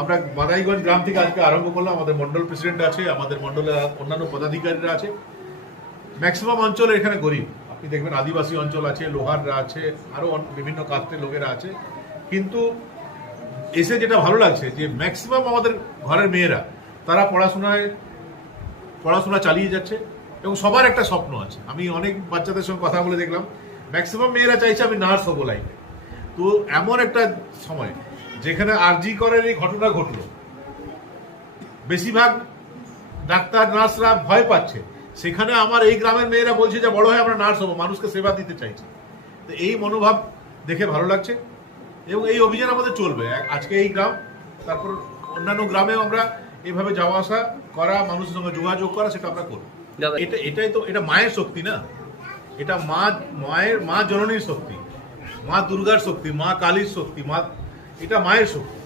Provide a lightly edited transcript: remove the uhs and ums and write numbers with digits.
আমরা মাদাইগঞ্জ গ্রাম থেকে আজকে আরম্ভ করলাম। আমাদের মন্ডল প্রেসিডেন্ট আছে, আমাদের মন্ডলের অন্যান্য পদাধিকারীরা আছে। ম্যাক্সিমাম অঞ্চল এখানে গরিব, আপনি দেখবেন আদিবাসী অঞ্চল আছে, লোহাররা আছে, আরও বিভিন্ন কাস্টের লোকেরা আছে। কিন্তু এসে যেটা ভালো লাগছে যে ম্যাক্সিমাম আমাদের ঘরের মেয়েরা তারা পড়াশোনা চালিয়ে যাচ্ছে এবং সবার একটা স্বপ্ন আছে। আমি অনেক বাচ্চাদের সঙ্গে কথা বলে দেখলাম ম্যাক্সিমাম মেয়েরা চাইছে আমি নার্স হবো লাইফে। তো এমন একটা সময় যেখানে আরজি করের এই ঘটনা ঘটলো, বেশিরভাগ ডাক্তার নার্সরা ভয় পাচ্ছে, সেখানে আমার এই গ্রামের মেয়েরা বলছে যে বড় হয়ে আমরা নার্স হবো, মানুষকে সেবা দিতে চাইছি। তো এই মনোভাব দেখে ভালো লাগছে এবং এই অভিযান আমাদের চলবে। আজকে এই গ্রাম, তারপর অন্যান্য গ্রামেও আমরা এইভাবে যাওয়া আসা করা, মানুষের সঙ্গে যোগাযোগ করা, সেটা আমরা করবো। এটাই তো, এটা মায়ের শক্তি না, এটা মা জননীর শক্তি, মা দুর্গার শক্তি, মা কালীর শক্তি, এটা মায়ের শক্তি।